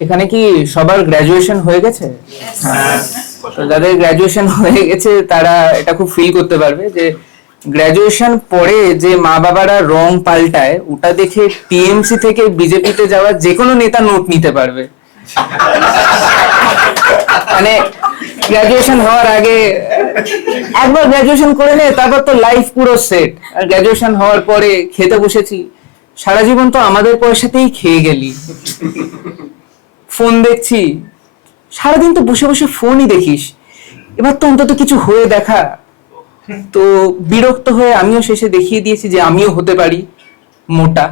এখানে কি সবার গ্র্যাজুয়েশন হয়ে গেছে? তো যাদের গ্র্যাজুয়েশন হয়ে গেছে তারা এটা খুব ফিল করতে পারবে যে গ্র্যাজুয়েশন পরে যে মা বাবারা রং পাল্টায় ওটা দেখে টিএমসি থেকে বিজেপিতে যাওয়া যে কোনো নেতা নোট নিতে পারবে। মানে গ্র্যাজুয়েশন হওয়ার আগে একবার গ্র্যাজুয়েশন করে নে, তারপর তো লাইফ পুরো সেট। আর গ্র্যাজুয়েশন হওয়ার পরে খেতে বসেছি, সারা জীবন তো আমাদের পয়সাতেই খেয়ে গেলি। ফোন দেখছি, সারাদিন তো বসে বসে ফোনই দেখিস, এবার তো অন্তত কিছু হয়ে দেখা। তো বিরক্ত হয়ে আমিও শেষে দেখিয়ে দিয়েছি যে আমিও হতে পারি মোটা।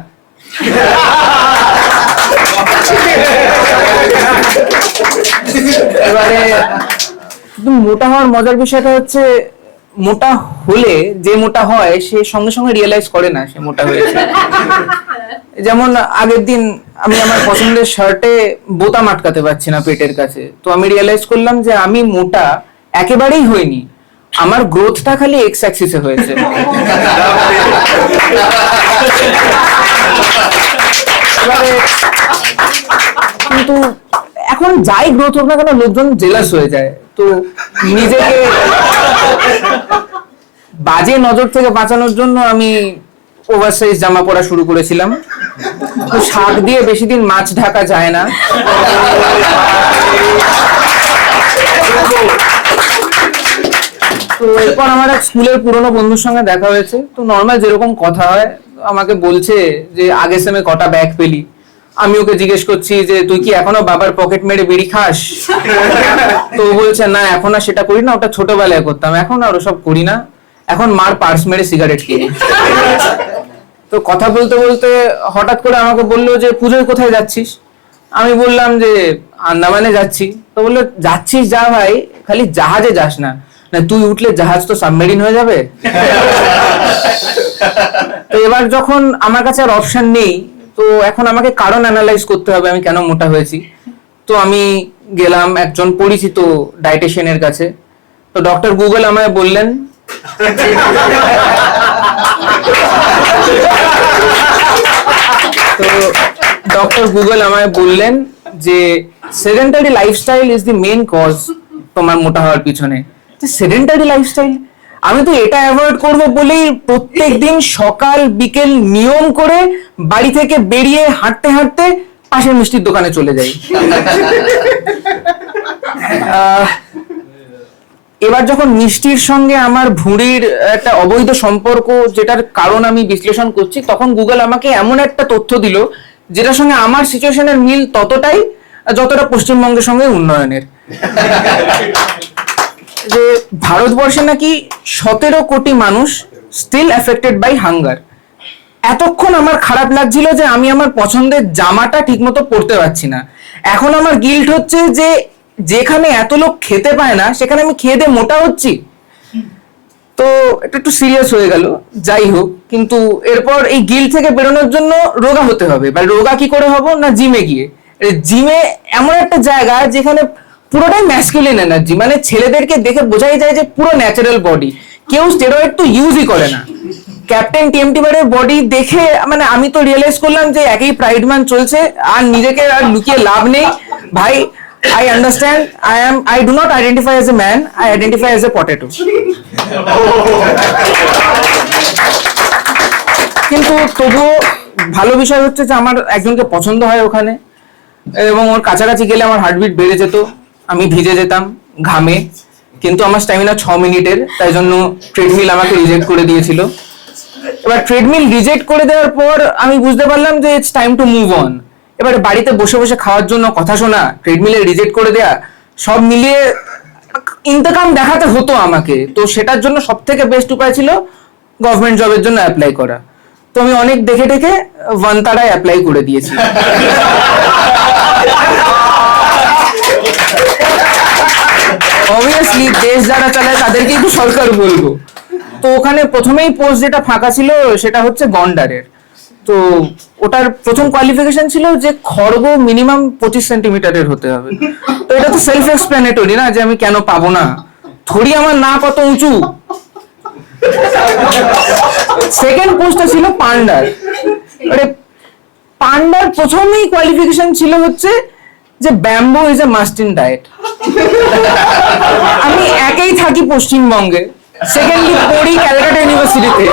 এবারে মোটা হওয়ার মজার বিষয়টা হচ্ছে মোটা হলে যে মোটা হয় সে সঙ্গে সঙ্গে রিয়েলাইজ করে না সে মোটা হয়েছে। যেমন আগের দিন আমি আমার পছন্দের শার্টে বোতাম আটকাতে পারছি না পেটের কাছে, তো আমি রিয়েলাইজ করলাম যে আমি মোটা একেবারেই হইনি, আমার গ্রোথটা খালি এক্স অ্যাক্সিসে হয়েছে। কিন্তু এখন যাই গ্রোথ হোক না কেন লোকজন জেলাস হয়ে যায়, তো নিজেকে বাজে নজর থেকে বাঁচানোর জন্য আমি ওভারসাইজ জামা পরা শুরু করেছিলাম। তো শাক দিয়ে বেশি দিন মাছ ঢাকা যায় না। তো এরপর আমার এক স্কুলের পুরনো বন্ধুর সঙ্গে দেখা হয়েছে, তো নর্মাল যেরকম কথা হয় আমাকে বলছে যে আগে সেমে কটা ব্যাগ পেলি। আমি ওকে জিজ্ঞেস করছি যে তুই কি এখনো বাবার পকেট মেরে বিড়ি খাস? তো বলছে না এখন আর সেটা করি না, ওটা ছোটবেলায় করতাম, এখন আর ওসব করি না, এখন মার পার্স মেরে সিগারেট কিনি। তো কথা বলতে বলতে হঠাৎ করে আমাকে বললো যে পুজোয় কোথায় যাচ্ছিস? আমি বললাম যে আন্দামানে যাচ্ছি। তো বললো যাচ্ছিস যা ভাই, খালি জাহাজে যাস না, না তুই উঠলে জাহাজ তো সাবমেরিন হয়ে যাবে। তো এবার যখন আমার কাছে আর অপশন নেই, তো এখন আমাকে কারণ অ্যানালাইজ করতে হবে আমি কেন মোটা হয়েছি। তো আমি গেলাম একজন পরিচিত ডায়েটিশিয়ানের কাছে। তো ডক্টর গুগল আমায় বললেন তো ডক্টর গুগল আমায় বললেন যে sedentary lifestyle is the main cause তোমার মোটা হওয়ার পিছনে। সেডেন্টারি লাইফস্টাইল, আমি তো এটা অ্যাভয়েড করবো বলেই প্রত্যেক দিন সকাল বিকেল নিয়ম করে বাড়ি থেকে বেরিয়ে হাঁটতে হাঁটতে পাশের মিষ্টির দোকানে চলে যাই। এবার যখন মিষ্টির সঙ্গে আমার ভুঁড়ির একটা অবৈধ সম্পর্ক, যেটার কারণ আমি বিশ্লেষণ করছি, তখন গুগল আমাকে এমন একটা তথ্য দিল যেটার সঙ্গে আমার সিচুয়েশনের মিল ততটাই যতটা পশ্চিমবঙ্গের সঙ্গে উন্নয়নের। যে ভারতবর্ষে নাকি 17 কোটি মানুষ স্টিল এফেক্টেড বাই হাঙ্গার। এতক্ষণ আমার খারাপ লাগছিল যে আমি আমার পছন্দের জামাটা ঠিকমতো পরতে পারছি না, এখন আমার গিল্ট হচ্ছে যে যেখানে এত লোক খেতে পায় না সেখানে আমি খেয়ে দিয়ে মোটা হচ্ছি। তো এটা একটু সিরিয়াস হয়ে গেল, যাই হোক। কিন্তু এরপর এই গিল্ট থেকে বেরোনোর জন্য রোগা হতে হবে। বা রোগা কি করে হবো না, জিমে গিয়ে। জিমে এমন একটা জায়গা যেখানে পুরোটাই ম্যাসকুলিন এনার্জি, মানে ছেলেদেরকে দেখে বোঝাই যায় যে পুরো ন্যাচারাল বডি, কেউ স্টেরয়েড তো ইউজই করে না। ক্যাপ্টেন টিএমটি বারের বডি দেখে মানে আমি তো রিয়েলাইজ করলাম যে একই প্রাইড মান চলছে, আর নিজেকে আর লুকিয়ে লাভ নেই ভাই। I understand. I do not identify as a man. I identify as a potato. কিন্তু তবুও ভালো বিষয় হচ্ছে যে আমার একজনকে পছন্দ হয় ওখানে, এবং ওর কাছাকাছি গেলে আমার হার্টবিট বেড়ে যেত, আমি ভিজে যেতাম ঘামে। কিন্তু আমার স্ট্যামিনা 6 মিনিটের, তাই জন্য ট্রেডমিল আমাকে রিজেক্ট করে দিয়েছিল। এবার ট্রেডমিল রিজেক্ট করে দেওয়ার পর আমি বুঝতে পারলাম যে it's time to move on. এবারে বাড়িতে বসে বসে খাওয়ার জন্য কথা শোনা, ট্রেডমিলে রিজেক্ট করে দেয়া, সব মিলিয়ে ইনকাম দেখাতে হতো আমাকে। তো সেটার জন্য সব থেকে বেস্ট উপায় ছিল গভর্নমেন্ট জবের জন্য অ্যাপ্লাই করা। তো আমি অনেক দেখে দেখে ভান্তারায় অ্যাপ্লাই করে দিয়েছি। অবভিয়াসলি দেশ যারা চালায় তাদেরকেই তো সরকার বলবো। তো ওখানে প্রথমেই পোস্ট যেটা ফাঁকা ছিল সেটা হচ্ছে গন্ডারের। তো ওটার প্রথম কোয়ালিফিকেশন ছিল যে খড়গ মিনিমাম 25 সেন্টিমিটারের হতে হবে। তো এটা তো সেলফ এক্সপ্লেনেটরি না যে আমি কেন পাবো না, থোড়ি আমার না কত উঁচু। সেকেন্ড পোস্টটা ছিল পান্ডার। পান্ডার প্রথমেই কোয়ালিফিকেশন ছিল হচ্ছে যে bamboo is a must in diet. আমি একেই থাকি পশ্চিমবঙ্গে, সেকেন্ডলি পড়ি ক্যালকাটা ইউনিভার্সিটিতে,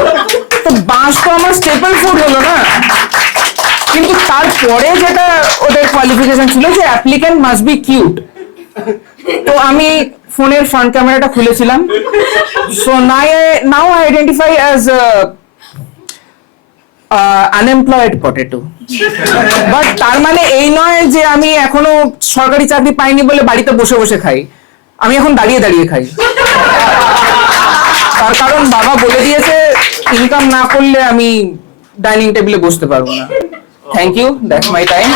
তো বাঁশ তো আমার স্টেপল ফুড হলো না। কিন্তু তারপরে যেটা ওদের কোয়ালিফিকেশন ছিল যে অ্যাপ্লিক্যান্ট মাস্ট বি কিউট, তো আমি ফোনের ফ্রন্ট ক্যামেরাটা খুলেছিলাম। So now I identify as unemployed potato. But তার মানে এই নয় যে আমি এখনো সরকারি চাকরি পাইনি বলে বাড়িতে বসে বসে খাই, আমি এখন দাঁড়িয়ে দাঁড়িয়ে খাই। তার কারণ বাবা বলে দিয়েছে ইনকাম না করলে আমি ডাইনিং টেবিলে বসতে পারবো না। Thank you, that's my time.